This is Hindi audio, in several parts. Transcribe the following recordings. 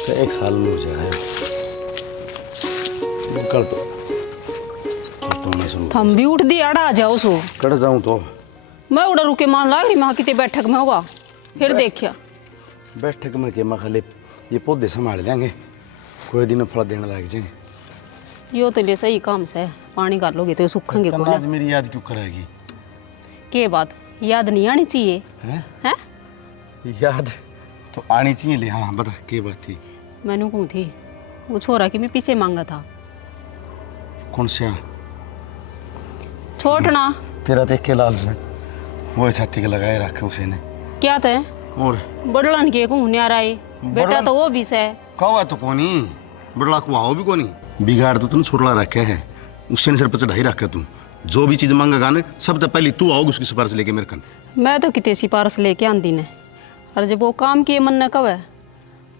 तो 1 साल में हो जाएगा कर दो तो मैं सुन थम भी उठ दी अड़ा आ जाओ सो कट जाऊं तो मैं उड़ा रुके मान लाग रही मैं कितने बैठक में होगा फिर देखिया बैठक में के मैं खाली ये पौधे संभाल लेंगे कोई दिन फल देने लग जाएंगे। यो तो ले सही काम से पानी कर लोगे तो सूखेंगे को आज मेरी याद क्यों कराएगी? के बात याद नहीं आनी चाहिए हैं? याद तो आनी चाहिए ले। हाँ बता के बात थी? मैंने कहूँ थी वो छोरा की मैं पीछे मांगा था। कौन सा? छोटना तेरा देख के लाल से वो छाती के लगाए रखे उसे ने क्या थे और बड़लन के कहूँ न्यारा है बेटा तो वो भी से कहा तो कोनी बड़ला को आओ भी कोनी बिगाड़ तो तुम छोड़ला रखे है उससे सिर पर चढ़ाई रखे तुम जो भी चीज मांगेगा ना सबसे पहले तू आओगे उसकी सिफारिश लेके मेरे कन। मैं तो कितने सिफारिश लेके आंदी ने और जब वो काम किए मन न कवे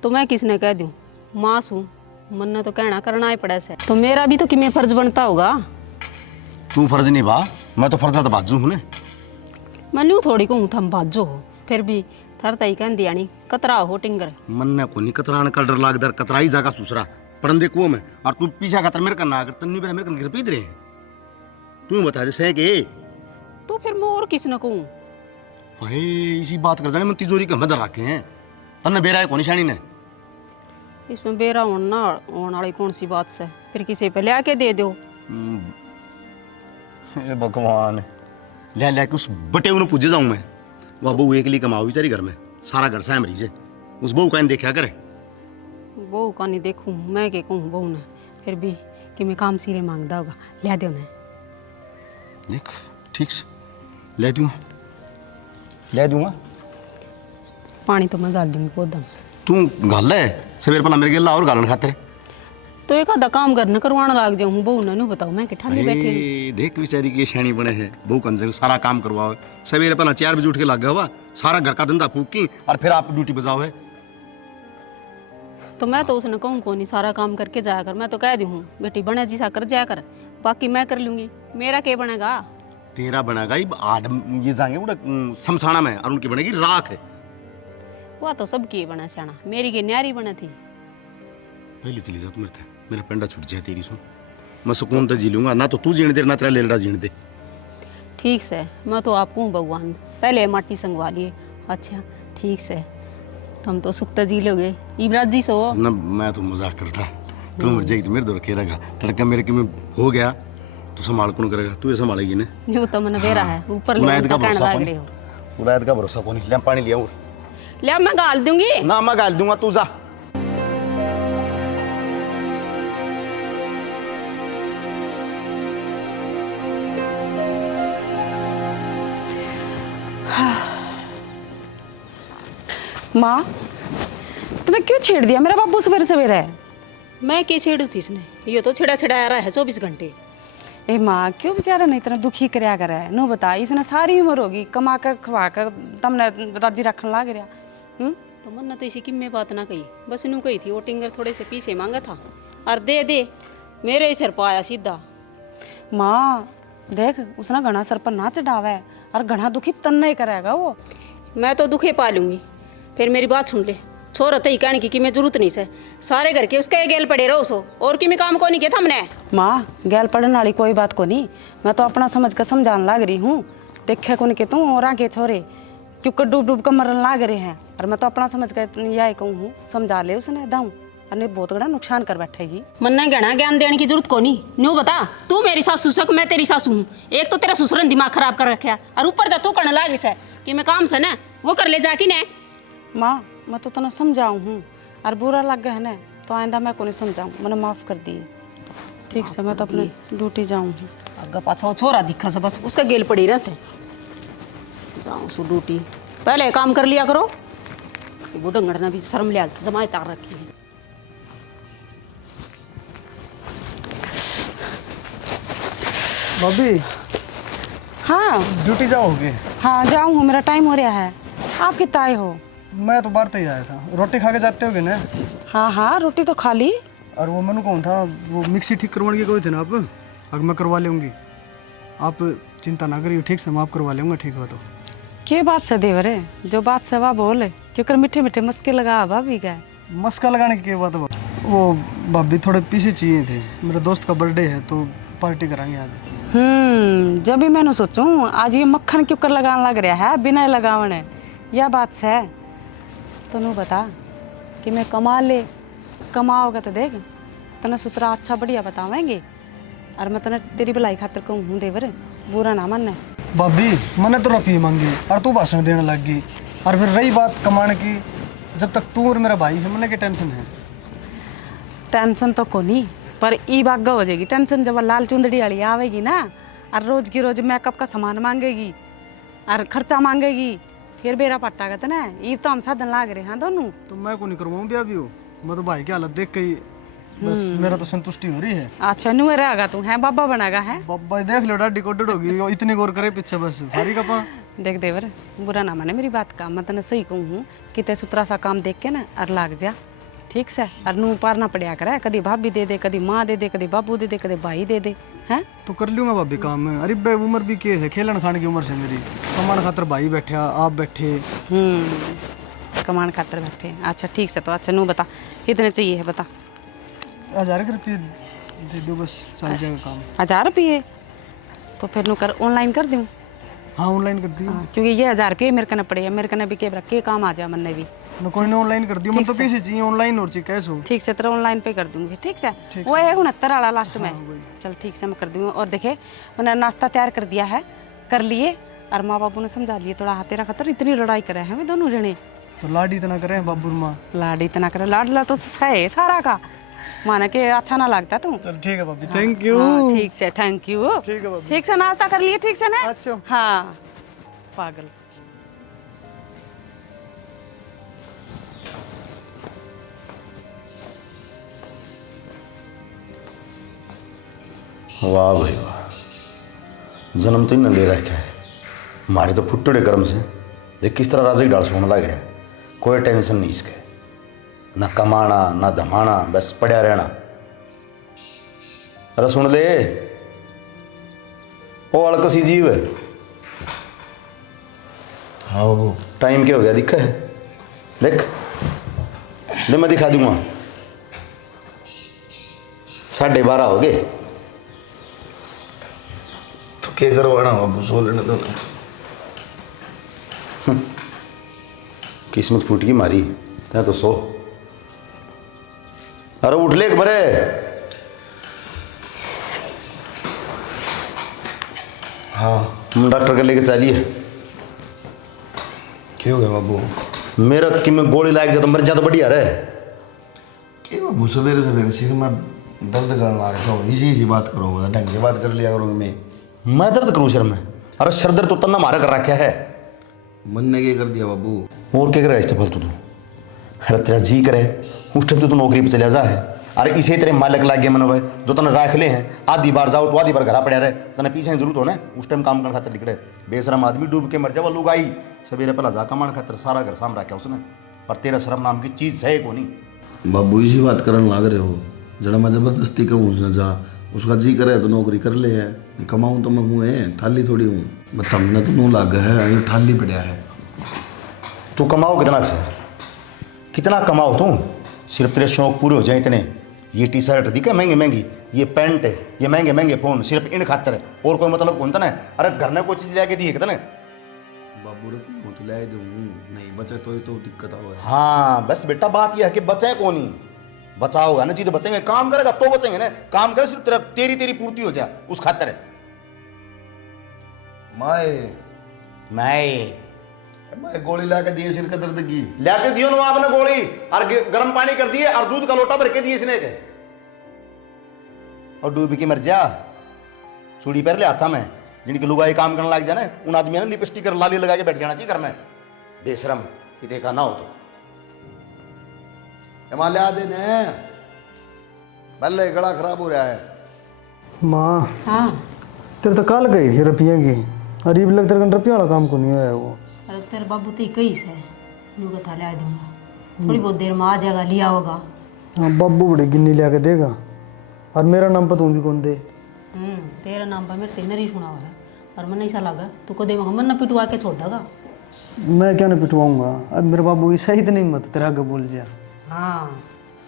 तो मैं किसने कह दूँ माँ सू मन ने तो कहना करना ही पड़े से तो मेरा भी तो कि मैं फर्ज बनता होगा। तू फर्ज नहीं बा मैं तो फर्जा तो बाजू हूँ मैं न्यू थोड़ी कहूँ थम बाजो हो फिर भी थर तई कह दिया नहीं कतरा हो टिंगर मन ने को नहीं कतरान का डर लाग दर कतराई जागा सूसरा परंदे कुओं में और तू पीछा कतर मेरे करना अगर तन्नी मेरे कन पीत रहे तू बता जैसे के तो फिर मैं और किस न कहूँ अरे इसी बात कर जाने मैं तिजोरी का मदर रखे हैं तन्ने बेरा है कौन निशानी ने इसमें बेरा होना होने वाली कौन सी बात से फिर किसी पे ले आके दे दो। हे भगवान ले ले के उस बटे उन्हें पूजे जाऊं मैं वह बहू एक लिए कमाओ बेचारी घर में सारा घर सा मरीज है उस बहू का देखा करे बहू का नहीं देखूं मैं के कहूँ बहू ने फिर भी कि मैं काम सिरे मांगदा होगा ले दो ने देख ठीक से ले दूंगा पानी तो मैं गाल दूंगी पौधा में तू गाल है सवेर पहला मेरे गेला और गालन खाते तो एक आधा काम करना करवाना लाग जाऊँ बहू ने बताओ मैं किठा ले बैठे देख बेचारी की शैनी बने है बहू कन से सारा काम करवाओ सवेरे पहला 4 बजे उठ के लग गया हुआ सारा घर का धंधा फूकी और फिर आप ड्यूटी बजाओ है तो मैं तो उसने कहूँ को नहीं सारा काम करके जाया कर मैं तो कह दी हूँ बेटी बने जी सा कर जाया कर बाकी मैं कर लूंगी मेरा क्या बनेगा तेरा बनेगा ये जाएंगे उड़ा शमशाना में और उनकी बनेगी राख है वह तो सबकी बना सियाना मेरी की न्यारी बने थी पहले चली जा तू मेरे मेरा पेंडा छूट जाए तेरी सुन मैं सुकून तो जी लूंगा ना तो तू जीने दे ना तेरा लेलड़ा जीने दे ठीक से मैं तो आपको भगवान पहले माटी संगवा लिए अच्छा ठीक से तुम तो सुखता जी लोगे इबराज जी सो ना मैं तो मजाक करता तू मर जाएगी तो मेरे दौर खेलेगा तड़का मेरे के में हो गया तो संभाल कौन करेगा तू ये संभालेगी ना न्यू तो मन बेरा है ऊपर ले का कहना लाग रहे हो उरायत का भरोसा कौन ले पानी लिया ले मैं गाल दूंगी ना मैं गाल दूंगा तू जा माँ तूने क्यों छेड़ दिया मेरा बाबू सवेरे सवेरे है? मैं क्या छेड़ू थी इसने ये तो छेड़ा छेड़ा आ रहा है 24 घंटे। ए माँ क्यों बेचारा नहीं इतना दुखी करया करे है नो बता इसने सारी उम्र होगी कमा कर खवा कर तुमने राजी रखने लाग रहा तो मन तो इसी की मैं बात ना कही बस नू कही थी वो टिंगर थोड़े से पीछे मांगा था और दे दे मेरे सिर पर आया सीधा। माँ देख उसने घना सर पर ना चढ़ावा है और घना दुखी तन नहीं करेगा वो। मैं तो दुखे पा लूंगी फिर मेरी बात सुन ले छोरा तई कहने की मैं जरूरत नहीं से सारे घर के उसका गेल पड़े रहो सो और कि मैं काम को नहीं किया था हमने। माँ गेल पड़ने वाली कोई बात को नहीं मैं तो अपना समझ कर समझाने लाग रही हूँ देखे को नहीं के तू और आगे छोरे क्योंकि डूब डूब कर मरने लाग रहे हैं और मैं तो अपना समझ कर यही कहूँ हूँ समझा ले उसने दाऊँ और बहुत बड़ा नुकसान कर बैठेगी। मन ने गहना ज्ञान देने की जरूरत को नहीं न्यू बता तू मेरी सासू सक मैं तेरी सासू हूँ एक तो तेरा ससुर ने दिमाग खराब कर रखा और ऊपर तू करने लाग रही है कि मैं काम से ना वो कर ले जाके ना। माँ मैं तो तना समझाऊँ हूँ और बुरा लग गया है ना तो आइंदा मैं को नहीं समझाऊँ मैंने माफ़ कर दिए ठीक से मैं तो अपनी ड्यूटी जाऊँ अगर पाछा छोरा दिखा से बस उसका गेल पड़ी रह से जाऊँ सो ड्यूटी पहले काम कर लिया करो वो डंगड़ना भी शर्म लिया जमाए तार रखी है। भाभी हाँ ड्यूटी जाओगे? हाँ जाऊँ हूँ मेरा टाइम हो रहा है आप कितना आए हो? मैं तो बाहर से ही आया था रोटी खा के जाते होगे ना? हाँ हाँ रोटी तो खा ली। और वो मैंने कौन था वो मिक्सी ठीक करवाने के कोई थे ना आप अगर मैं करवा लूँगी आप चिंता ना करिए ठीक से मैं आप करवा लूँगा ठीक हो तो। क्या बात से देवरे जो बात से वाह बोले क्योंकि मीठे मीठे मस्के लगा भाभी गए मस्का लगाने की क्या बात है? वो भाभी थोड़े पीछे चाहिए थे, मेरे दोस्त का बर्थडे है तो पार्टी कराएंगे आज। जब भी मैंने सोचूं आज ये मक्खन क्यों कर लगाने लग रहा है बिना लगावने, यह बात है। तनु बता कि मैं कमाओगा तो देख तने सुतरा अच्छा बढ़िया बतावेंगे, और मैं तने तेरी भलाई खातिर कहूँ हूँ देवर, बुरा ना मानना। भाभी मैंने तो रुपये मांगे और तू भाषण देने लग गई। और फिर रही बात कमाने की, जब तक तू और मेरा भाई है मैंने क्या टेंशन है? टेंशन तो को नहीं, पर ई बागा हो जाएगी टेंशन जब लाल चुंदड़ी वाली आवेगी ना, और रोज की रोज मेकअप का सामान मांगेगी और खर्चा मांगेगी, फिर बेरा पट्टा कहते ना ये तो हम साधन लाग रहे हैं दोनों। तो मैं को नहीं करवाऊँ ब्याह भी हो, मैं तो भाई की हालत देख के ही बस मेरा तो संतुष्टि हो रही है। अच्छा नुए रहेगा तू है बाबा बनागा है? बाबा देख लो डाडी कोटेड होगी, वो इतनी गौर करे पीछे बस भारी कपा। देख देवर बुरा ना माने मेरी बात का, मैं तने सही कहूँ हूँ कि ते सुतरा सा काम देख के ना और लाग जा, ठीक से। और नू पारना पड़िया करे, कभी भाभी दे दे, कभी माँ दे दे, कभी बाबू दे दे, कभी भाई दे दे, हैं? तो कर लूंगा भाभी काम में। अरे बे उम्र भी के है, खेलन खाने की उम्र से मेरी। कमान खातर भाई बैठे, आप बैठे। कमान खातर बैठे। अच्छा ठीक से, तो अच्छा नू बता कितने चाहिए है बता। 1000 रुपये दे दो बस, चल जाएगा काम। 1000 रुपये? तो फिर नू कर ऑनलाइन कर दूँ? हाँ ऑनलाइन कर दियो। क्योंकि ये 1000 रुपये मेरे कने पड़े है, मेरे कने भी के काम आ जाए मन भी। ना कोई ने ऑनलाइन कर दियो, मतलब पैसे चाहिए ऑनलाइन और चाहिए कैश हो। ठीक से तेरा ऑनलाइन पे कर दूंगी, ठीक से। वो है 69 वाला लास्ट में। चल ठीक से मैं कर दूंगी। और देखे मैंने नाश्ता तैयार कर दिया है, कर लिए, और माँ बाबू ने समझा लिए थोड़ा हाथ तेरा खतर, इतनी लड़ाई करे हैं वे दोनों जने। तो लाड इतना करे बाबू माँ, लाड इतना करे, लाडला तो है सारा का, माना के अच्छा ना लगता तू। चल ठीक है भाभी, थैंक यू। ठीक से, थैंक यू। ठीक है भाभी, ठीक से नाश्ता कर लिए ठीक से ना? अच्छा। हाँ पागल। वाह भाई वाह, जन्म तो इन्हें ले रखा है, हमारे तो फुटड़े कर्म से देख किस तरह राजा की डाल सोने लग रहा है। कोई टेंशन नहीं इसके, ना कमाना ना धमाना, बस पड़ा रहना। अरे सुन ले, वो अलकसी जीव है। हाँ वो टाइम क्या हो गया दिखा है, देख ले मैं दिखा दूंगा, 12:30 हो गए। तो क्या करवाना हो, सो लेने दो। किस्मत फूट की मारी तै तो सो। अरे उठ ले एक बरे। हाँ हम डॉक्टर के लेके चलिए। क्या हो गया बाबू? मेरा कि मैं गोली लाग जा तो मर जा तो बढ़िया रहे। क्या बाबू सवेरे सवेरे सिर में दर्द करने लगा था, इसी बात करो, ढंग से बात कर लिया करो। मैं दर्द करूँ सिर में? अरे सर दर्द तो तन्ना मारा कर रखा है। मन ने क्या कर दिया बाबू? और क्या करे इस फालतू? तू अरे तेरा जी करे उस टाइम तो तू नौकरी पे चले जा है। अरे इसे तेरे मालिक लाग गया मन भाई, जो तने राख ले हैं, आधी बार जाओ तो आधी बार घर पड़ा रहे, तने पीछे जरूरत हो ना उस टाइम काम करने खातर निकले। बेशरम आदमी डूब के मर जाए, वो लोग आई सवेरे पहला जा कमान खातर सारा घर साम रखा उसने, पर तेरा शर्म नाम की चीज़ है को नहीं। बाबू इसी बात करने लाग रहे हो, जरा मैं जबरदस्ती कहूँ उसने जा, उसका जी करे तो नौकरी कर ले है, कमाऊँ तो मैं हूँ है, थाली थोड़ी हूँ। बता मैंने तो नू लाग है, ये थाली पड़ा है। तू कमाओ कितना से, कितना कमाओ तू, सिर्फ तेरे शौक पूरे हो जाए इतने। ये टी शर्ट दिखे महंगी महंगी, ये पैंट है, ये महंगे महंगे फोन, सिर्फ इन खातर है, और कोई मतलब कौन था ना? अरे घर ने कोई चीज़ ला के दी है कितने? बाबू रुपये तो ला दूँ, नहीं बचे तो दिक्कत आओ। हाँ बस बेटा बात यह है कि बचे कौन ही बचा होगा ना, जी तो बचेंगे, काम करेगा तो बचेंगे ना। काम करे सिर्फ तेरी पूर्ति हो जाए उस खातर है। मैं गोली ला के दिए सिर के दर्द की, ला के दियो ना आपने गोली, और गर्म पानी कर दिए और दूध का लोटा भर के दिए इसने के, और डूब के मर जा। चूड़ी पहन ले हाथा में, जिनकी लुगाई काम करने लग जाए ना, उन आदमी ने लिपस्टिक और लाली लगा के बैठ जाना चाहिए घर में। बेशरम कि देखा ना हो तो हिमालय देने पहले गला खराब हो रहा है। माँ हाँ तेरे तो कल गई थी रुपये की, अरे अब लगता है रुपया वाला काम को नहीं आया वो। अरे तेरे बाबू तो कई से यूँ कथा ले दूंगा, थोड़ी बहुत देर में आ जाएगा, लिया होगा। हाँ बाबू बड़े गिन्नी लिया के देगा, और मेरा नाम पर तू भी कौन दे? तेरा नाम पर मेरे तेरे ही सुना हुआ है, और मन ऐसा लगा तू को देगा, मन न पिटवा के छोड़ देगा। मैं क्या ना पिटवाऊंगा, अब मेरे बाबू की सही तो नहीं मत तेरा आगे बोल जा। हाँ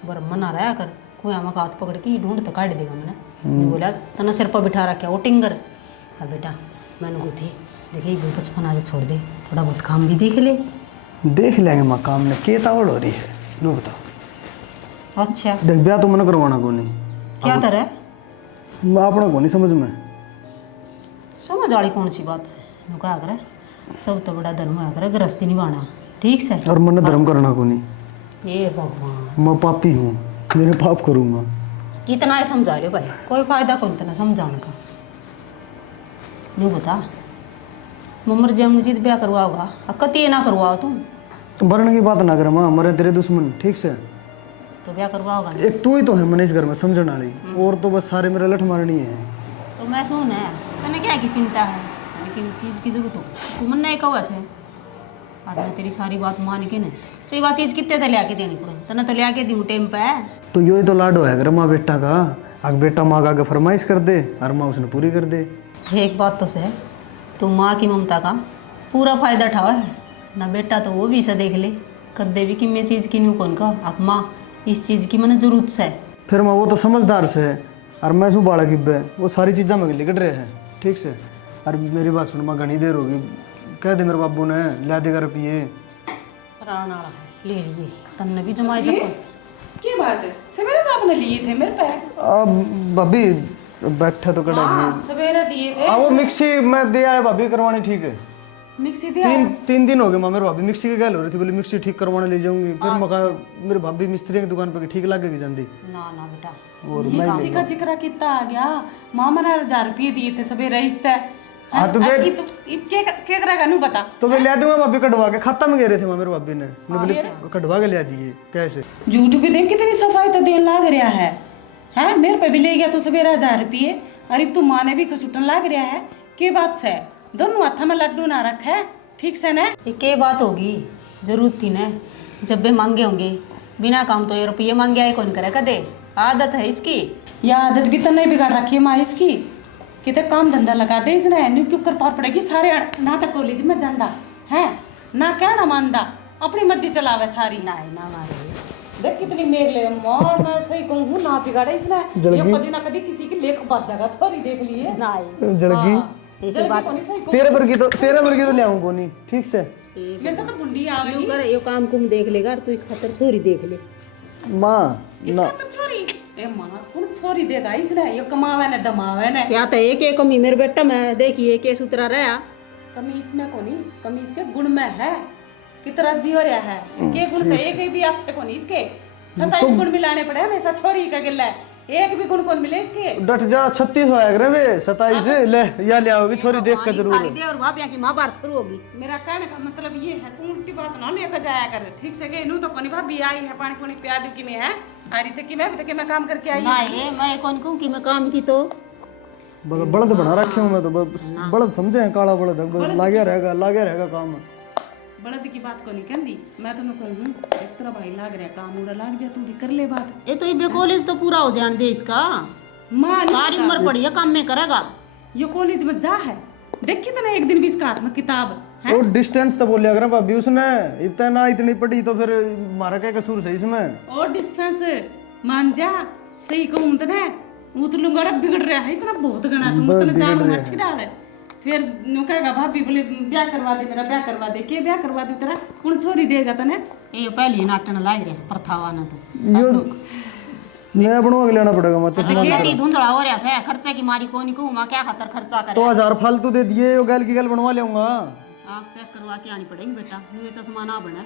बर मना रहा कर कोई हमें हाथ पकड़ के ढूंढ तो काट देगा मैंने बोला तना सिर पर बिठा रखा वो टिंगर। अब बेटा मैंने को थी देखिए वो बचपन आज छोड़ दे थोड़ा बहुत काम भी देख ले। देख लेंगे माँ काम में के तावड़ हो रही है नो बताओ। अच्छा देख ब्याह तो मैंने करवाना को नहीं क्या तरह मैं अपना को नहीं समझ में। समझ वाली कौन सी बात से क्या करे सब तो बड़ा धर्म है करे गृहस्थी निभाना ठीक से। और मैंने धर्म करना को नहीं। ये भगवान मैं पापी हूँ मेरे पाप करूँगा। कितना है समझा रहे हो भाई कोई फायदा कौन इतना समझाने का। यूँ बता ममर जमजीत ब्याह करवाओगा कति ना करवाओ तुम तो मरने की बात ना कर माँ मरे तेरे दुश्मन ठीक से। तो ब्याह करवाओगा ना। एक तू ही तो है मैंने इस घर में समझने वाली और तो बस सारे मेरे लठ मारनी है। तो मैं सुन है तने क्या की चिंता है तने किन चीज़ की जरूरत हो तू मन नहीं कहो ऐसे और मैं तेरी सारी बात मान के ना सही बात चीज़ कितने तो लिया के देनी पड़ो तने तो लिया के दूँ टाइम पे। तो यो ही तो लाडो है अगर माँ बेटा का अगर बेटा माँ का आगे फरमाइश कर दे और माँ उसने पूरी कर दे। एक बात तो से तू माँ की ममता का पूरा फायदा उठाओ है ना बेटा तो वो भी इसे देख ले कदे भी कि मैं चीज़ की नहीं कौन का अब माँ इस चीज़ की मैंने जरूरत से। फिर माँ वो तो समझदार से है और मैं शू बाड़ा गिब्बे वो सारी चीज़ें में लिकट रहे हैं ठीक से। और मेरी बात सुन माँ घनी देर होगी कह दे मेरे बाबू ने ला देगा रुपये राणा ले लिए तन्ने भी जमाए जब क्या बात है सवेरे तो आपने लिए थे मेरे पे। अब भाभी बैठे तो कड़ा हाँ सवेरे दिए थे। वो मिक्सी मैं दे आया भाभी करवानी ठीक है। मिक्सी दे तीन दिन हो गए माँ मेरे भाभी मिक्सी की गल हो रही थी बोली मिक्सी ठीक करवाने ले जाऊंगी फिर मैं कहा मेरे भाभी मिस्त्री की दुकान पे ठीक लगेगी जल्दी। ना ना बेटा और मिक्सी का जिक्र कितना आ गया माँ मैंने 1000 रुपये दिए थे सवेरे रिश्ते। हाँ तो मैं क्या करेगा नू बता। तो मैं ले दूंगा भाभी कटवा के खाता में गए रहे थे माँ मेरे भाभी ने बोले कटवा के ले दिए कैसे। झूठ भी देख कितनी सफाई तो देन लाग रहा है हैं मेरे पे भी ले गया तो सवेरे 1000 रुपये अरे तू माँ ने भी कसुटन लाग रहा है के बात से दोनों हाथा में लड्डू ना रखा है ठीक से ना। ये क्या बात होगी जरूरत थी ना जब भी मांगे होंगे बिना काम तो ये रुपये मांगे आए कौन करेगा दे आदत है इसकी। या आदत भी तो नहीं बिगाड़ रखी है माँ इसकी कितने काम धंधा लगा दे इसने न्यू क्यों कर पार पड़ेगी सारे नाटक कॉलेज में जाना है ना क्या ना मानदा अपनी मर्जी चलावे सारी ना ना मारे देख कितनी मेघ ले माँ मैं सही कहूँ ना बिगाड़े इसने ये कभी ना कभी किसी की लेख बात जगह छोरी देख लिए ना जड़गी ऐसी बात तेरे पर की तो ले आऊँ कोनी ठीक से। मैं तो बुंडी आ गई कर ये काम कुम देख लेगा तू इस खतर छोरी देख ले माँ इसका तो छोरी ए माँ कौन छोरी देगा इसने ये कमावे ने दमावे ने क्या तो एक एक कमी मेरे बेटा मैं देखिए के सूत्रा रहा कमी इसमें कोनी कमी इसके गुण में है कितना जी हो रहा है के गुण से एक भी अच्छे कोनी इसके 27 गुण मिलाने पड़े हमेशा छोरी का गिल्ला एक भी गुण कौन मिले इसके डट जा 36 होया करे वे 27 ले या ले आओगी छोरी देख के जरूर। दे और भाभी की महाभारत शुरू होगी। मेरा कहने का मतलब ये है तू उल्टी बात ना लेकर जाया कर ठीक से गए नू तो कोनी भाभी आई है पानी पुनी पिया दूं कि मैं है आ रही थी कि मैं भी तो कि मैं काम करके आई ना ये मैं कौन कहूँ कि मैं काम की तो बड़द बना रखे हूँ मैं तो बड़द समझे हैं काला बड़द लागया रहेगा काम। बड़द की बात को नहीं कहती मैं तो कहूँ एक तरह भाई लाग रहा काम उड़ा लाग जा तू भी कर ले बात। ये तो ये कॉलेज तो पूरा हो जाने दे इसका माँ सारी उम्र पड़ी है काम में करेगा ये कॉलेज में जा है देखी तो ना एक दिन भी इसका हाथ में किताब है। वो डिस्टेंस तो बोलिया कर भाभी उसने इतनी पढ़ी तो फिर हमारा क्या कसूर है इसमें। और डिस्टेंस मान जा सही कहूँ तो ना वो तो लुंगड़ा बिगड़ रहा है इतना बहुत गना तुम उतना जान मच डाल है फिर नु कहेगा भाभी बोले ब्याह करवा दे मेरा ब्याह करवा दे के ब्याह करवा दे तेरा कौन छोरी देगा तने ये पहली नाटन लाग रहे प्रथावा ना तो यो नया बनवा के लेना पड़ेगा मत खेती धुंधला हो रहा है खर्चे की मारी कौन कहूँ मैं क्या खतर खर्चा करे तो 1000 फालतू दे दिए वो गैल की गैल बनवा लेऊंगा। आँख चेक करवा के आनी पड़ेगी बेटा ये चश्मा ना बने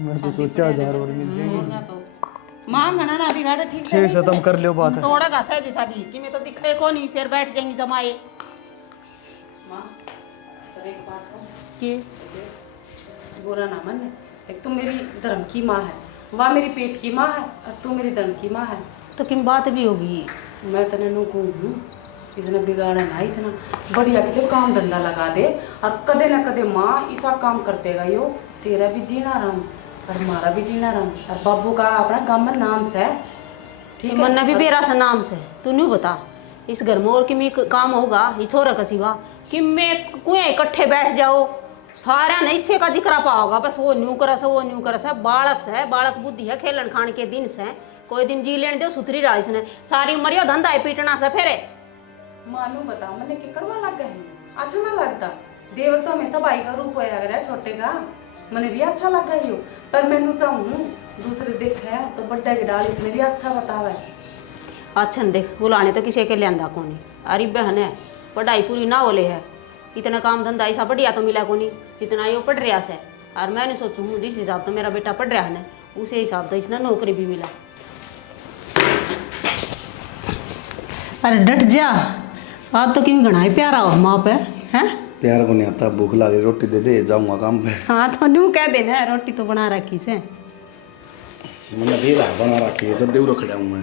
मैं तो सोचा 1000 और मिल जाएगी तो मां गना ना बिगाड़े ठीक से ठीक है तुम कर लियो बात। तोड़ेगा सहज सा भी कि मैं तो दिखे को नहीं फिर बैठ जाएंगी जमाए मां तो एक बात कहूं कि बुरा ना मन एक तो मेरी धर्म की माँ है वह मेरी पेट की माँ है और तू मेरी धर्म की माँ है तो किन बात भी होगी मैं तने नु कहूँ इतना बिगाड़ा ना इतना बढ़िया कि काम धंधा लगा दे और कदे ना कदे माँ ऐसा काम करते गई हो तेरा भी जीना राम और हमारा भी जीना राम और बाबू का अपना गाँव में नाम से ठीक है मन्ना भी मेरा सा नाम से तू नहीं बता इस घर में और कि मैं काम होगा ये छोरा का सिवा कि मैं कुएं इकट्ठे बैठ जाओ सारा ने इससे का जिक्र पाओगा बस वो न्यू करस वो न्यू करस है बालक से बालक बुद्धि है खेलन खान के दिन से कोई दिन जी लेने दो सुथरी डाली से सारी उम्र यो धंधा है पीटना से फेरे मालूम बताओ मैंने कि कड़वा लग गया है अच्छा ना लगता देवर तो हमेशा भाई का रूप होया अगर है छोटे का मैंने भी अच्छा लगा ही पर मैनू चाहूँ दूसरे देख है तो बड्डा की डाली इसने भी अच्छा बतावा है अच्छा न देख बुलाने तो किसी के लियांदा कोनी अरे बहन है पढ़ाई पूरी ना होले है इतना काम धंधा ऐसा बढ़िया तो मिला कोनी जितना यो पढ़ रहा से और मैंने सोचूँ जिस हिसाब तो मेरा बेटा पढ़ रहा है उसी हिसाब तो इसने नौकरी भी मिला। अरे डट जा आज तो क्यों घना ही प्यारा हो माँ पे हैं प्यार को नहीं आता, भूख लगी रोटी दे दे जाऊंगा काम पे। हाँ तो न्यू कह देना रोटी तो बना रखी से मैंने भेला बना रखी है जब देवरो खड़ा हूँ मैं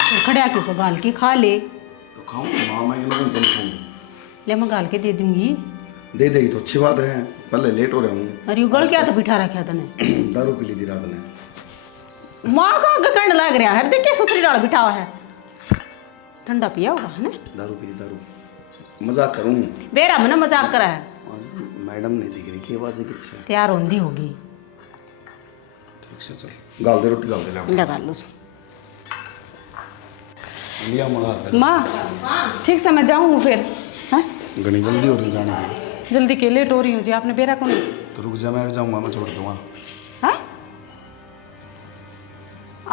तो खड़ा के सो गाल की खा ले तो खाऊँ माँ मैं लोगों को खाऊँ ले मैं गाल के दे दूंगी दे देगी तो अच्छी बात है, पहले लेट हो रहा हूँ। अरे उगल क्या तो बिठा रखा तने दारू पी ली थी रात ने। माँ का गकंड लग रहा है देखिए सुथरी डाल बिठा हुआ है ठंडा पिया होगा है ना दारू पी ली दारू मजाक करूँ बेरा मैंने मजाक करा है मैडम नहीं दिख रही की आवाज़ पीछे तैयार होंदी होगी ठीक से चल गाल दे रोटी गाल दे ले लगा लो लिया मंगा कर माँ ठीक से मैं जाऊँ फिर हैं घनी जल्दी हो रही जाने की जल्दी के लेट हो रही हूँ जी आपने बेरा को नहीं तो रुक जा मैं भी जाऊँगा मैं छोड़ दूँगा हैं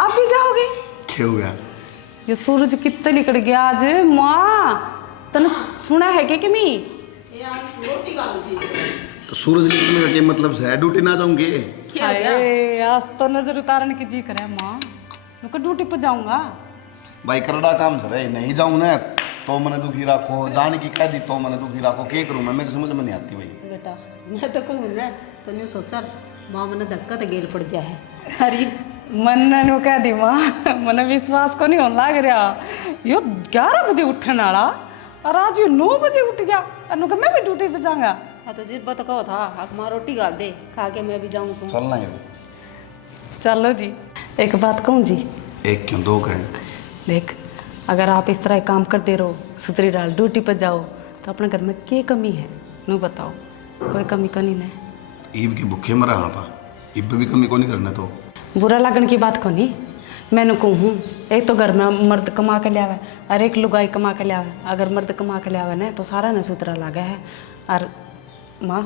आप भी जाओगे क्या हो गया ये सूरज कितने निकल गया आज माँ तने सुना है कि मी तो सूरज निकलने का क्या मतलब है ड्यूटी ना जाऊंगे अरे आज तो नजर उतारने की जी करे माँ मैं को ड्यूटी पर जाऊंगा भाई करड़ा काम सर है नहीं जाऊँ ना तो मैंने दुखी रखो जाने की कह दी तो मैंने दुखी रखो क्या करूँ मैं मेरे समझ में नहीं आती भाई बेटा मैं तो कहूँ ना तो न्यू सोचा माँ मैंने धक्का तो गेल पड़ जाए अरे मन नो कह दी माँ मन विश्वास को नहीं होने लग रहा यो 11 बजे उठने वाला और आज यो 9 बजे उठ गया और मैं भी ड्यूटी पे जाऊंगा हाँ तो जिस बात कहो था आप माँ रोटी गाल दे खा के मैं भी जाऊँ सो चलना है चलो जी एक बात कहूँ जी एक क्यों दो कहें देख अगर आप इस तरह काम करते रहो सुतरी डाल ड्यूटी पर जाओ तो अपने घर में क्या कमी है नू बताओ कोई कमी कनी नहीं ईब की भूखे मरा हाँ पा ईब पे भी कमी को नहीं करना तो बुरा लगन की बात को नहीं मैंने कहूँ एक तो घर में मर्द कमा के लिया और एक लुगाई कमा के लिया अगर मर्द कमा के लिया ना तो सारा न सुतरा लगा है और माँ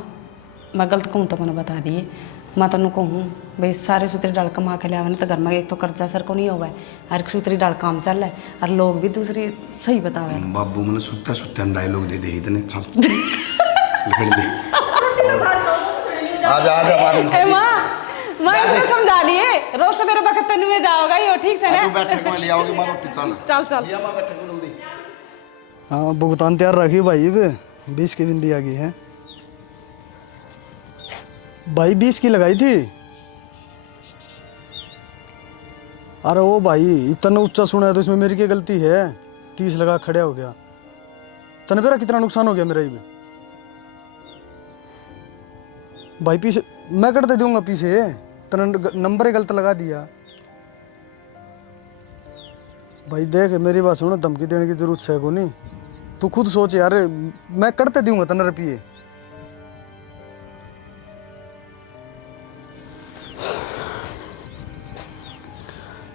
मैं गलत कहूँ तो मैंने बता दिए मैं तेन कहूँ भाई सारे सूत्री डाल कमा के लिया ना तो घर में एक तो कर्जा सर को नहीं हुआ है हर एक सूत्री डाल काम चल रहा है और लोग भी दूसरी सही बतावे बाबू मैंने सुत्ता सुत्ता डायलॉग दे दे इतने चल दे आजा आजा ए माँ मैं इसको समझा लिए रोज सवेरे वक्त तेन में जाओगा यो ठीक से ना तू बैठक में ले आओगी मारो चल चल चल लिया मां बैठक में जल्दी हाँ भुगतान तैयार रखी भाई अब 20 की बिंदी आ गई है भाई 20 की लगाई थी। अरे ओ भाई इतना ऊंचा सुना है तो इसमें मेरी क्या गलती है 30 लगा खड़ा हो गया तने मेरा कितना नुकसान हो गया मेरा ही भाई पीछे मैं कर दे दूंगा पीछे तने नंबर ही गलत लगा दिया भाई देख मेरी बात सुनो धमकी देने की जरूरत है को नहीं तू खुद सोच यार मैं करते दूंगा तने रुपये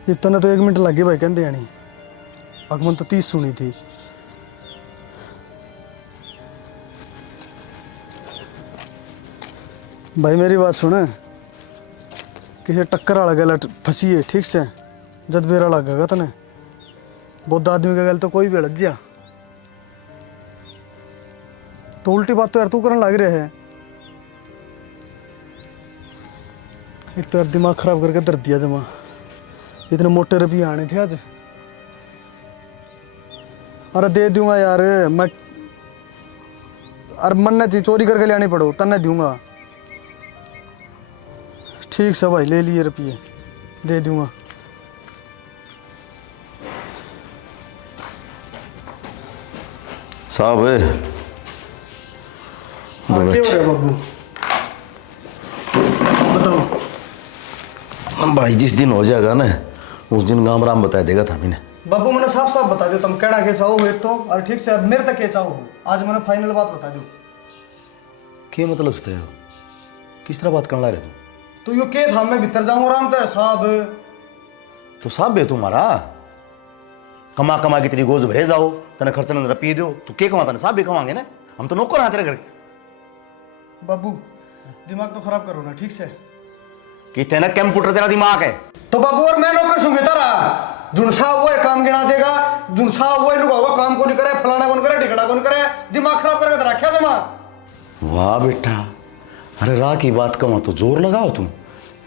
इतना तो 1 मिनट लगे भाई कहते आनी अगमन तो 30 सुनी थी भाई मेरी बात सुन किसी टक्कर वाला गल फंसी है ठीक से जद बेरा लगेगा तने बहुत आदमी का गल तो कोई भी अलग जा तो उल्टी बात तो यार तू करने लग रहा है एक तो यार दिमाग खराब करके धर दिया जमा इतने मोटे रुपये आने थे आज अरे दे दूंगा यार मैं अरे मन ने चीज चोरी करके लानी पड़ो तन्ने दूंगा ठीक से भाई ले लिए रुपये दे दूंगा साहब हाँ क्या हो रहा है बाबू बताओ भाई जिस दिन हो जाएगा ना उस दिन गाम राम बता देगा था मैंने बाबू मैंने साफ साफ बता दो तुम कहना के चाहो हो एक तो और ठीक से अब मेरे तक के चाहो हो आज मैंने फाइनल बात बता दो क्या मतलब से हो किस तरह बात करना रहे तू? तो यो के था मैं भीतर जाऊँ आराम तो साहब। तो साहब बे तुम्हारा कमा कमा की तेरी गोज भरे जाओ तने खर्च न पी दो तू के कमाता ना साहब भी कमाएंगे ना हम तो नौकर हैं तेरे घर बाबू दिमाग तो खराब करो ना ठीक से। कि तेना कंप्यूटर तेरा दिमाग है तो बाबू और मैं नौकर सुन तारा जुन साहब वो काम गिना देगा जुन साहब वो लुगा हुआ काम को नहीं करे फलाना कौन करे टिकड़ा कौन करे दिमाग खराब करके तो रखा जमा। वाह बेटा अरे राह की बात कमा तो जोर लगाओ तुम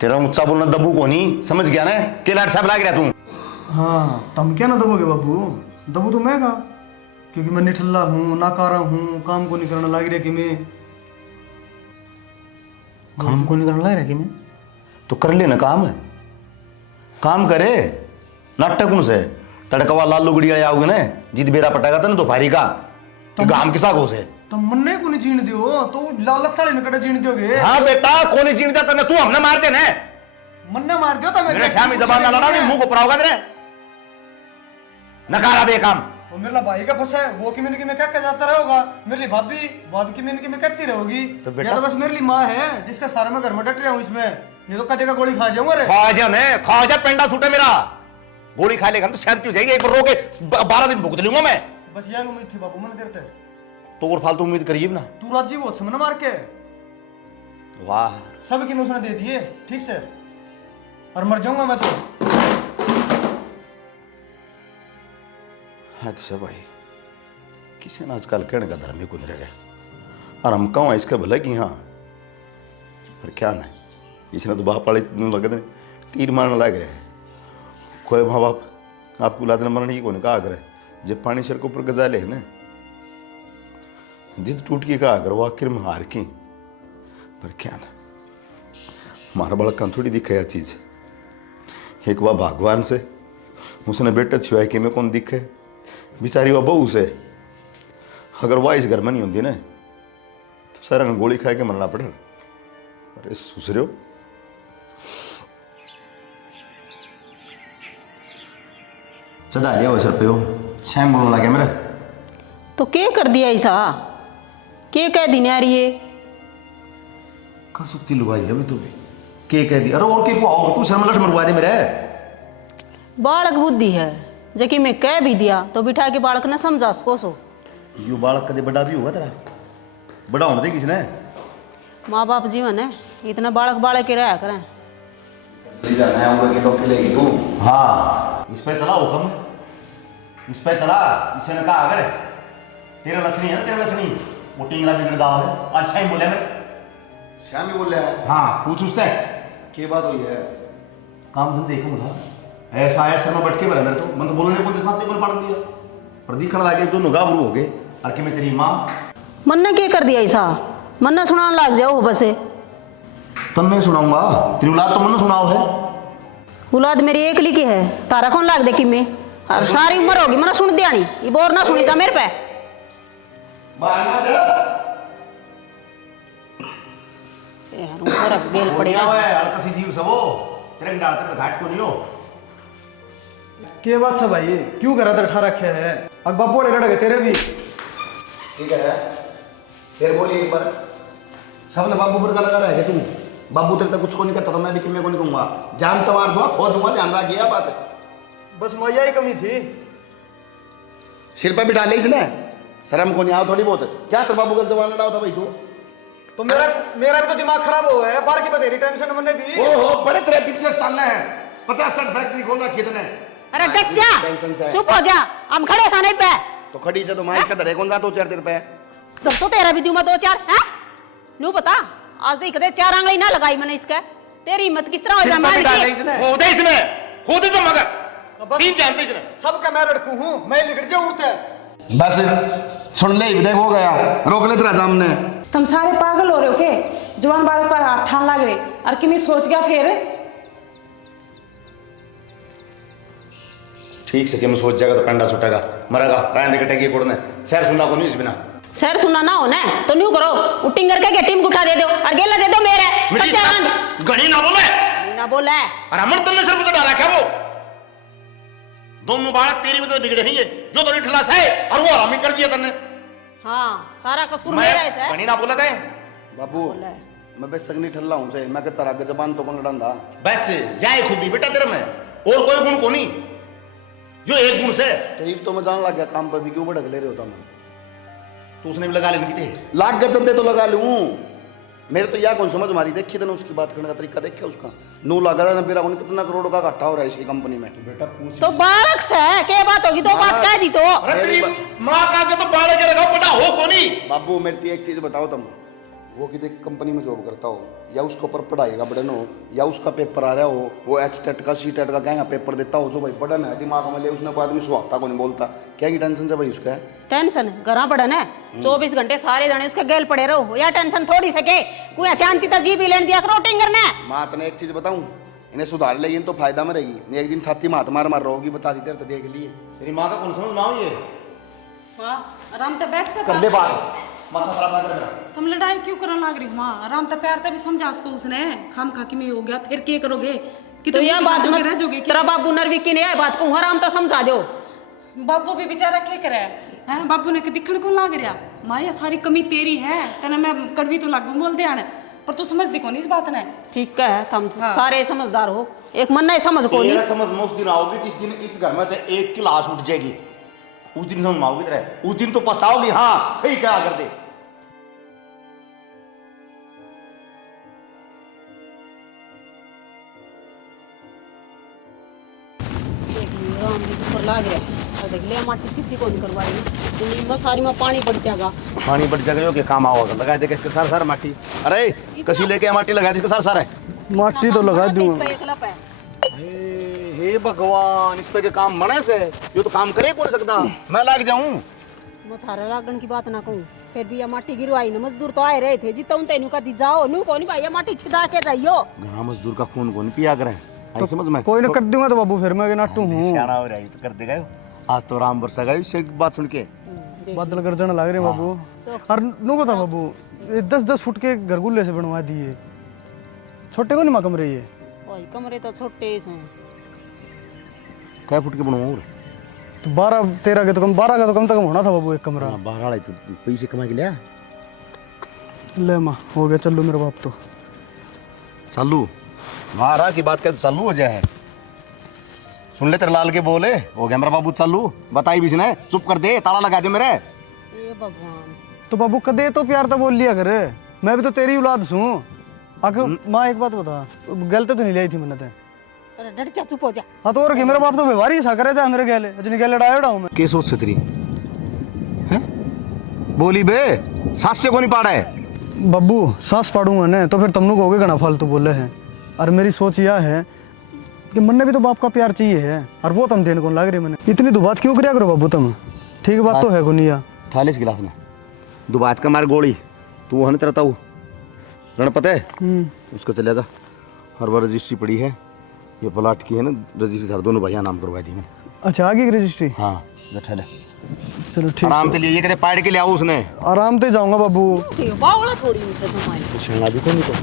तेरा ऊंचा बोलना दबू को नहीं समझ गया ना के लाट साहब लाग रहा तू हाँ तुम क्या ना दबोगे बाबू दबू तो मैं का क्योंकि मैं निठल्ला हूँ नाकारा हूँ काम को नहीं करना लग रहा कि मैं काम को नहीं करना लग रहा कि मैं तो कर ले ना काम करे नाटक से तड़कवा लाल लुगड़िया आओगे ना जिद बेरा पटाएगा तो ना दोपहरी का तो गाम किसा को से तो मन्ने को नहीं जीण दियो तो लाल थाली में कटे जीण दियोगे। हाँ बेटा कौन नहीं जीण देता तू हमने मार दे ना मन्ने मार दियो तो मेरे शामी जबान ना लड़ा मुंह को पराओगा तेरे नकारा बे काम वो मेरा भाई का फंसा है वो कि मैंने कि मैं क्या कह जाता रहोगा मेरी भाभी भाभी की मैंने कि मैं कहती रहोगी तो बेटा या तो बस मेरी ली माँ है जिसका सारा मैं घर में डट रहा हूँ इसमें नहीं तो कदे का गोली खा जाऊंगा रे खा जा पेंडा सूटे मेरा गोली खा लेगा तो शांति हो जाएगी एक बार रोके 12 दिन भुगत लूंगा मैं बस यही उम्मीद थी बाबू मैंने देर तक तो और फालतू उम्मीद करिए ना तू राजी वो समझ मार के वाह सब की मैं उसने दे दिए ठीक से और मर जाऊंगा मैं तो। अच्छा भाई किसी ने आजकल कहने का धर्म ही कुछ रह गया और हम कहूँ इसके भले कि हाँ पर क्या ना इसने तो बाप वाले लगते तीर मारने लग रहे हैं कोई माँ बाप आपको लाद मरने की कौन कहा करे जब पानी सर के ऊपर गजा ले ना जिद टूट की कहा अगर वो आखिर में हार की पर क्या ना हमारा बड़का थोड़ी दिखे यह चीज एक बार भगवान से उसने बेटा छुआ कि मैं कौन दिखे बेचारी वह बहू से अगर वह इस घर में नहीं होती ना तो सारा ने गोली खा के मरना पड़े। अरे सुसरे हो चढ़ा लिया सर पे हो शैम बोलने लगे मेरा तो क्या कर दिया ऐसा के कह दी नारी है का सुत्ती लुगाई है तो के कह दी अरे और के को आओ तू शर्म लट मरवा दे मेरे बालक बुद्धि है जबकि मैं कह भी दिया तो बिठा के बालक ने समझा उसको सो यू बालक कदे बड़ा भी होगा तेरा बड़ा होने दे किसने माँ बाप जीवन है इतना बालक बालक के रहा करें ले जाना है उम्र के टोके लेगी तू हाँ इस पे चला हुक्म इस पे चला इसे ने कहा अगर तेरा लक्षणी है तेरा लक्षणी वो टिंगला बिगड़ दाव है आज शाम बोले मैं श्याम ही बोल रहा है हाँ पूछ उसने क्या बात हुई है काम धंधे देखो था ऐसा ऐसा में बैठ के बोला मेरे तो मन तो बोलने को साथ नहीं बोल पड़ दिया पर दिखण लगे दोनों गाभरू हो गए और कि मैं तेरी माँ मन ने क्या कर दिया ऐसा मन ने सुनाने लग जाओ बस तब नहीं सुनाऊंगा तेरी औलाद तो मन सुनाओ है औलाद मेरी एक लिखी है तारा कौन लाग दे कि मैं और सारी उम्र होगी मना सुन दिया नहीं ये बोर ना सुनी था मेरे पे यार ऊपर बेल पड़ेगा किसी जीव सबो तेरे डाल तेरे घाट को नहीं हो के बात सब भाई क्यों करा था ठा रखे है अब बाबू लड़ गए तेरे भी ठीक है फिर बोलिए एक बार सबने बाबू पर लगा रहा है तू बाबू तेरे तक कुछ को नहीं कहता तो मैं भी किम्मे को नहीं कहूंगा जान तो मार दूंगा खो दूंगा ध्यान रखिए बात बस मैया ही कमी थी सिर पे बिठा ले इसने शर्म को नहीं आओ थोड़ी बहुत क्या तेरे बाबू का जवान लड़ा था भाई तू तो मेरा मेरा भी तो दिमाग खराब हुआ है बार की बतेरी टेंशन मैंने भी ओहो बड़े तेरे पिछले साल हैं 50-60 फैक्ट्री खोल रखी है अरे डट जा टेंशन से चुप हो जा हम खड़े साने पे तो खड़ी से तो माइक का धरे कौन सा 2-4 दिन पे तब तो तेरा भी दूं मैं 2-4 हैं नू पता आज तो कदे 4 आंगली ना लगाई मैंने इसका तेरी हिम्मत किस तरह हो जा मार के खुद इसने खुद तो मगर तीन जानते इसने सबका मैं लड़कू हूँ मैं लिखट जाऊँ उड़ते बस सुन ले देख हो गया रोक ले तेरा सामने तुम सारे पागल हो रहे हो के जवान बालक पर हाथ ठान लग रहे और कि मैं सोच गया फिर ठीक से कि मैं सोच जाएगा तो कंडा छुटेगा मरेगा रायन कटेगी कोड़ने शहर सुनना को नहीं इस बिना सर सुनना ना हो ना तो न्यू करो उटिंग करके के टीम को उठा दे दो और गेला दे दो मेरे मेरी गणी ना बोले ना बोला है और अमर तुमने सिर पे डाला क्या वो दोनों बालक तेरी वजह से बिगड़े हैं ये जो तो ठिला है और वो हरामी कर दिया तन्ने हाँ सारा कसूर मेरा है सर गणी ना बोला थे बाबू मैं बस सगनी ठल्ला हूँ चाहे मैं कहता रहा जबान तो कौन लड़ांदा। बस यही खूबी बेटा तेरे में, और कोई गुण को नहीं, जो एक गुण से तो ये तो मैं जान लग गया काम पर भी क्यों भड़क ले रहे होता मैं। तो उसने भी लगा लेने की थे। लाख गज चलते तो लगा लूँ, मेरे तो यह कौन समझ मारी। देखिए ना उसकी बात करने का तरीका, देखिए उसका नू लगा था मेरा उन्हें कितना करोड़ का घाटा हो रहा है इसकी कंपनी में। बेटा पूछ तो बारक से क्या बात होगी, दो बात कह दी तो। अरे तेरी माँ का आगे तो बाड़े के रखा बेटा हो कौन ही। बाबू मेरी तो एक चीज बताओ तुम, वो किसी कंपनी में जॉब करता हो या उसके ऊपर पढ़ाई का बर्डन हो या उसका पेपर आ रहा हो, वो एच टेट का सी टेट का क्या पेपर देता हो, जो भाई बर्डन है दिमाग में ले उसने कोई आदमी सुहागता को नहीं बोलता, क्या की टेंशन से भाई उसका है। टेंशन घर पड़न है 24 घंटे सारे जने उसके गेल पड़े रहो, या टेंशन थोड़ी सके कोई शांति तक जी भी लेन दिया करो टिंगर ने। माँ तने एक चीज बताऊं, इन्हें सुधार लेगी तो फायदा में रहेगी, एक दिन छाती मात मार मार रहोगी, बता दी तेरे तो देख लिए। तेरी माँ का कौन समझ माँ ये माँ आराम से बैठ कर ले बात, माथा खराब ना कर मेरा। तुम लड़ाई क्यों करने लग रही हो माँ? आराम से प्यार तभी समझा उसको उसने, खाम खा के में हो गया फिर क्या करोगे कि तो तुम यह बात मत रह जाओगे तेरा बाबू नरवी की नहीं बात को आराम तो समझा दो। बाबू भी बेचारा क्या करे हैं, बाबू ने दिखने को लाग रहा माँ ये सारी कमी तेरी है, तेने मैं कड़वी तो लागू बोल दिया पर तू समझ दी कौन इस बात ने। ठीक है तुम सारे समझदार हो, एक मन नहीं समझ को तेरा समझ में उस दिन आओगी जिस दिन इस घर में से एक की लाश उठ जाएगी, उस दिन समझ में आओगी तेरे, उस दिन तो पछताओगी। हाँ सही क्या कर दे। लाग रहा देख ले माटी किसी को नहीं करवाई तो सारी में पानी पड़ जाएगा, पानी बढ़ जाएगा के काम आओगे, लगा दे इसके सार सार माटी। अरे कसी लेके माटी लगा दे इसके सार सार है। माटी तो लगा दूंगा। हे भगवान, इस पे के काम मने से ये तो काम करे कौन सकता, मैं लाग जाऊं। मैं थारा लागण की बात ना कहूं, फिर भी ये माटी गिरवाई ना, मजदूर तो आए रहे थे जितना उन तेनु का दी जाओ नु कोनी भाई ये माटी छिदा के जाइयो। गांव मजदूर का खून कौन पिया करे, आई समझ में। कोई ना कर दूंगा तो बाबू फिर मैं नाटू हूँ। सियाना हो रहा है तो कर देगा यो। आज तो राम बरसा गया इससे बात सुन के बादल गर्जन लग रहे बाबू। और नो बता बाबू, ये 10-10 फुट के घरगुल्ले से बनवा दिए, छोटे को नहीं माँ कमरे ये। ओए कमरे तो छोटे हैं, क्या फुट के बनवाऊं रे? तो 12-13 के तो कम, 12 का तो कम तक होना था बाबू एक कमरा। बाहर आए तो पैसे कमा के लिया। ले माँ हो गया, चलो मेरे बाप तो चालू मारा की बात कर चालू हो जाए। सुन ले तेरे लाल के बोले हो गया मेरा बाबू चालू, बताई भी ने चुप कर दे, ताला लगा दे मेरे। ए भगवान तो बाबू कदे तो प्यार तो बोल लिया करे, मैं भी तो तेरी औलाद हूँ। आखिर माँ एक बात बता, गलती तो नहीं लाई थी मैंने ते। अरे डट जा, चुप हो जा। हाँ तो और क्या, मेरा बाप तो व्यवहार ही सा करे जा मेरे गले, जिन गले लड़ाया हूँ मैं। के सोच से तेरी हैं? बोली बे सास से को नहीं पाड़ा है। बब्बू सांस पाड़ूंगा ना तो फिर तुमने कहोगे घना फालतू बोले हैं। और मेरी सोच यह है कि मन ने भी तो बाप का प्यार चाहिए है, और वो तुम देने को लग रही मैंने। इतनी दो बात क्यों कराया करो बाबू तुम, ठीक बात तो है को नहीं। ठाले इस गिलास में दो बात का मार गोली तू हन तरता हूँ रण पता है उसका चले जा। हर बार रजिस्ट्री पड़ी है, ये प्लाट की है ना रजिस्ट्री धर दोनों भैया नाम करवा दी मैं। अच्छा आगे की रजिस्ट्री? हाँ ठहले चलो ठीक। आराम से लिए ये कहते पाड़ के ले आओ उसने। आराम से जाऊंगा बाबू। बावला थोड़ी मुझसे तुम्हारी कुछ भी को नहीं तो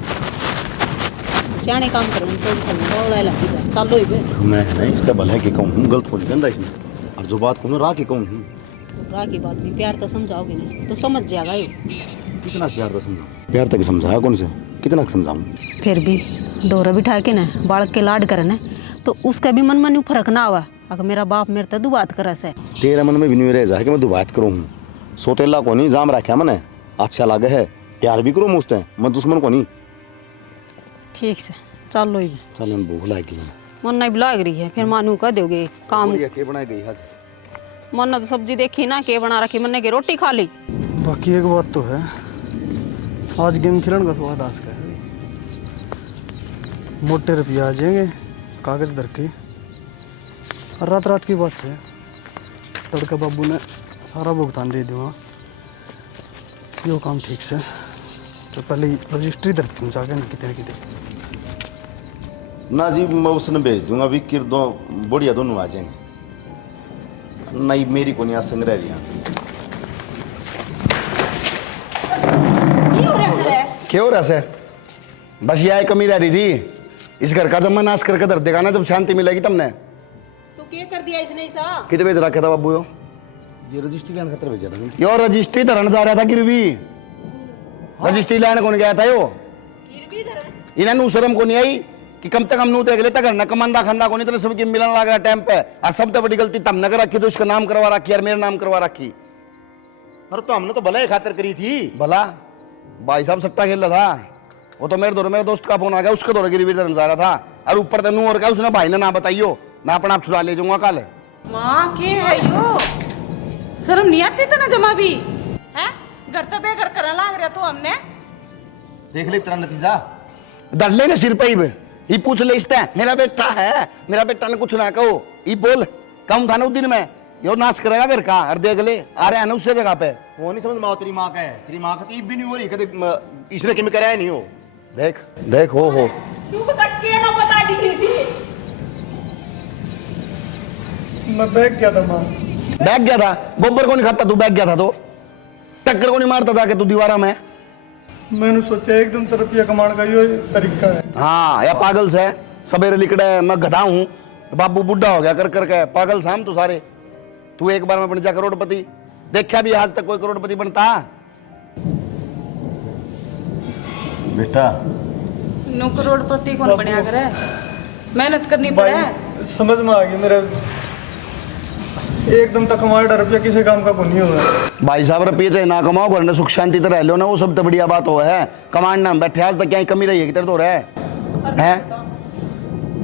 सियाने काम करो थोड़ी करना, बावला लगी जा चलो ही बे। मैं नहीं इसका भला है कि कहूँ गलत को नहीं कहता इसने, और जो बात कहूँ राह की कहूँ। राह की बात भी प्यार तो समझाओगे ना तो समझ जाएगा ये। कितना प्यार तक समझाऊँ, प्यार तक समझाया कौन से, कितना समझाऊँ। फिर भी दोहरा बिठा के ना बालक के लाड करे ना तो उसका भी मन में फर्क ना आवा। अगर मेरा बाप मेरे तो दुबात करे से, तेरा मन में भी नहीं रह जाए कि मैं दुबात करूँ। सोतेला को नहीं जाम रखा मैंने, अच्छा लगे है प्यार भी करूँ मुझसे, मैं दुश्मन को नहीं। ठीक से चलो ही चल हम भूख लगी मन नहीं भी लाग रही है, फिर मानू कह दोगे काम। के बनाई गई आज मन ने तो सब्जी देखी ना के बना रखी, मन की रोटी खा ली। बाकी एक बात तो है, आज गेम खेलने का स्वाद आज का है। मोटे रुपया आ जाएंगे कागज धर के, और रात रात की बात है तड़का बाबू ने सारा भुगतान दे दिया। यो काम ठीक से तो पहले रजिस्ट्री धर पहुँचा के ना कितने कितने ना जी, मैं उसने भेज दूंगा अभी किर दो बढ़िया दोनों आ जाएंगे। नहीं मेरी को नहीं आज संग रह रही क्यों हो रहा है? बस यह कमी रह रही थी, इस घर का जब मैं नाश करके धर देगा ना, जब शांति मिलेगी तुमने। तो क्या कर दिया इसने सा? कितने भेज रखा था बाबू यो? ये रजिस्ट्री लाने खतर भेजा था। यो रजिस्ट्री धरन जा रहा था गिरवी, रजिस्ट्री लाने कौन गया था यो? इन्हें शर्म को नहीं आई कि कम तक हम नू देख लेता घर कमांदा खांदा को नहीं तो सबकी मिलन लगा टाइम पे और सबसे बड़ी गलती तब न कर रखी तो इसका नाम करवा रखी और मेरा नाम करवा रखी। अरे तो हमने तो भला ही खातिर करी थी। भला भाई साहब सट्टा खेल रहा था, वो तो मेरे दोस्त का फोन आ गया, उसके दौरे गिरवी जा रहा था और ऊपर तनु और क्या उसने भाई ने ना बताइयो, मैं अपना आप चुरा ले जाऊंगा कल। माँ के है यो, शर्म नहीं आती तना जमा भी है, घर तो बेघर करने लाग रहा तो हमने। देख ले तेरा नतीजा। डर ले ना सिर पे ही पूछ ले इससे मेरा बेटा है, मेरा बेटा ने कुछ ना कहो, ये बोल कम था ना उस दिन में यो नाश करेगा घर का और देख ले आ रहे हैं ना उससे जगह पे। वो नहीं समझ माओ तेरी माँ का है, तेरी माँ का तो भी नहीं हो रही कभी इसने किम कराया नहीं हो। देख देख हो तू के ना बता दी किसी मैं बैग गया था माँ। बैग गया था, गोबर को नहीं खाता तू, बैग गया था तो टक्कर को नहीं मारता था कि तू दीवारा में। मैंने सोचा एकदम तो रुपया कमाने का यो तरीका है। हाँ या पागल से सवेरे लिकड़े मैं गधा हूँ, बाबू बुढ़ा हो गया कर करके पागल शाम तो सारे। तू एक बार में बन जा करोड़पति, देखा भी आज तक कोई करोड़पति बनता। बेटा नो करोड़पति कौन बनया करे, मेहनत करनी पड़े। समझ में आ गया मेरा, एकदम तक हमारा रुपया किसी काम का नहीं होगा। भाई साहब रुपये चाहे ना कमाओ वरना सुख शांति तो रह लो ना, वो सब तो बढ़िया बात हो है। कमांड ना बैठे आज तक क्या कमी रही है किधर तो रहे हैं।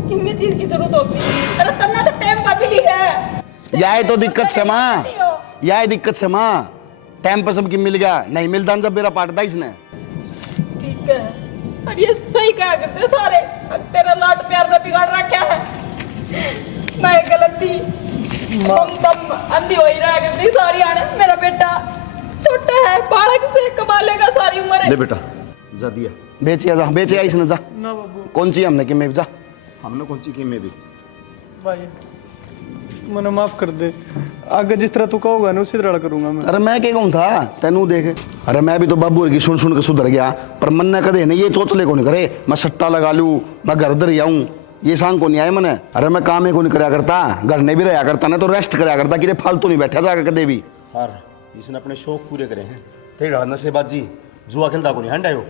कितनी चीज की जरूरत होगी, तेरा तन्ना तो टाइम का भी है। यह तो दिक्कत से माँ, यह दिक्कत से माँ, टाइम पर सबकी मिल गया, नहीं मिलता जब मेरा पाटता इसने। ठीक है, और ये सही कहा करते सारे, तेरा लाड प्यार का बिगाड़ रखा है। मैं गलती बम अंधी हो ही रहा करती सारी आने। मेरा बेटा छोटा है, बालक से कमा लेगा सारी उम्र। ले बेटा जा दिया, बेचिया जा, बेचिया इसने जा। ना बाबू कौन सी हमने कि में जा, हमने कौन सी की में भी। भाई मैंने माफ कर दे, आगे जिस तरह तू कहोगा ना उसी तरह करूंगा मैं। अरे मैं क्या कहूँ था तेनू देख, अरे मैं भी तो बाबू की सुन सुन के सुधर गया, पर मन ने कदे नहीं ये चोचले को नहीं करे मैं सट्टा लगा लूँ, मैं घर उधर आऊँ, ये सांग को नहीं आए मैंने। अरे मैं काम ही को नहीं कराया करता, घर ने भी रहा करता ना तो रेस्ट कराया करता, कि फालतू नहीं बैठा जाकर कदे भी। हार इसने अपने शौक पूरे करे हैं, तेरा नशेबाजी जुआ खेलता को नहीं हंडायो।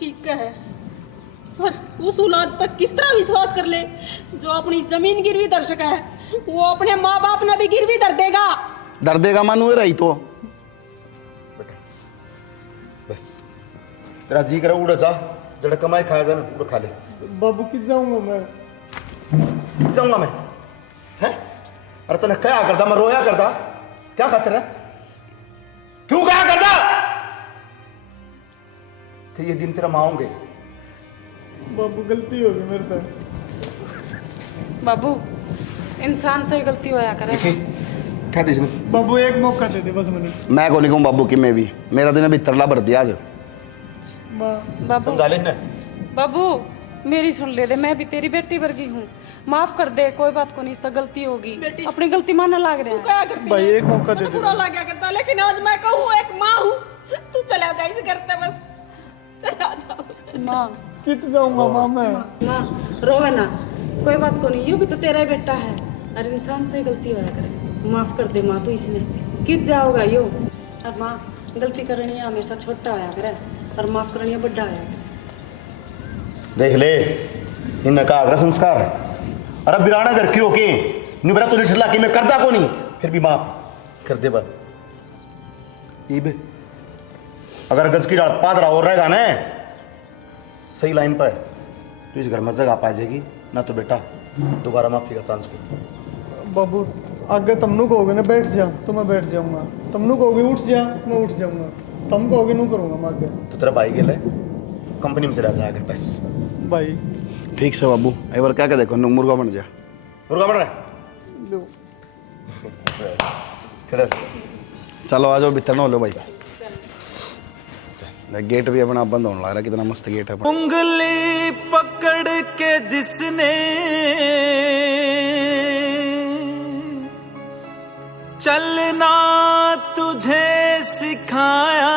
ठीक है, पर उस औलाद पर किस तरह विश्वास कर ले जो अपनी जमीन गिरवी धर सका है, वो अपने माँ बाप ने भी गिरवी धर देगा। डर देगा मानू रही तो बस तेरा जी करे उड़ जा, जड़ कमाई खाया जा उड़ खा ले। बाबू किस जाऊंगा मैं, जाऊंगा मैं हैं? अरे तने क्या करता, मैं रोया करता, क्या खातिर है, क्यों क्या करता कि ये दिन तेरा माओगे। बाबू गलती हो गई मेरे से। बाबू इंसान से गलती होया करे। क्या दे इसने? बाबू एक मौका दे दे बस मुझे। मैं को नहीं कहूँ बाबू कि मैं भी, मेरा दिन अभी तरला भर दिया आज। बाबू समझा ले इसने। बाबू मेरी सुन ले दे, मैं भी तेरी बेटी वर्गी हूँ, माफ कर दे, कोई बात को नहीं, तो गलती होगी, अपनी गलती मानने लाग रहे हैं। क्या करती भाई है? एक मौका दे मुझे दे। बुरा लगा करता, लेकिन आज मैं कहूँ एक माँ हूँ, तू चला जा इसे करते बस, चला जाओ। माँ कित जाऊंगा माँ मैं। माँ रोवे ना, कोई बात को नहीं, यूँ भी तो तेरा ही बेटा है, अरे इंसान से गलती होया करे, माफ कर दे माँ, तू इसने कित जाओगा यो। अब माँ गलती करनी है हमेशा छोटा होया करे, और माफ करनी है बड़ा होया करे। देख ले इनने कहा अगर संस्कार, अरे बिराना घर क्यों के निबरा तो लिठला कि मैं करदा को नहीं, फिर भी माफ कर दे बस। ईब अगर गज की डाल पादरा और रहेगा ना सही लाइन पर तो इस घर में जगह पा जाएगी, ना तो बेटा दोबारा माफी का चांस को। बाबू आगे तुमनु कहोगे ना बैठ जा तो मैं बैठ जाऊंगा, तुमनु कहोगे उठ जा मैं उठ जाऊंगा, तुम कहोगे नू करूंगा मैं आगे। तो तेरा भाई गेले कंपनी में से रह जाएगा बस। भाई ठीक से बाबू एक बार क्या क्या देखो मुर्गा बन जा, मुर्गा बन रहा लो है। चलो आ जाओ भीतर ना लो भाई, गेट भी अपना बंद होने लग रहा है, कितना मस्त गेट है। उंगली पकड़ के जिसने चलना तुझे सिखाया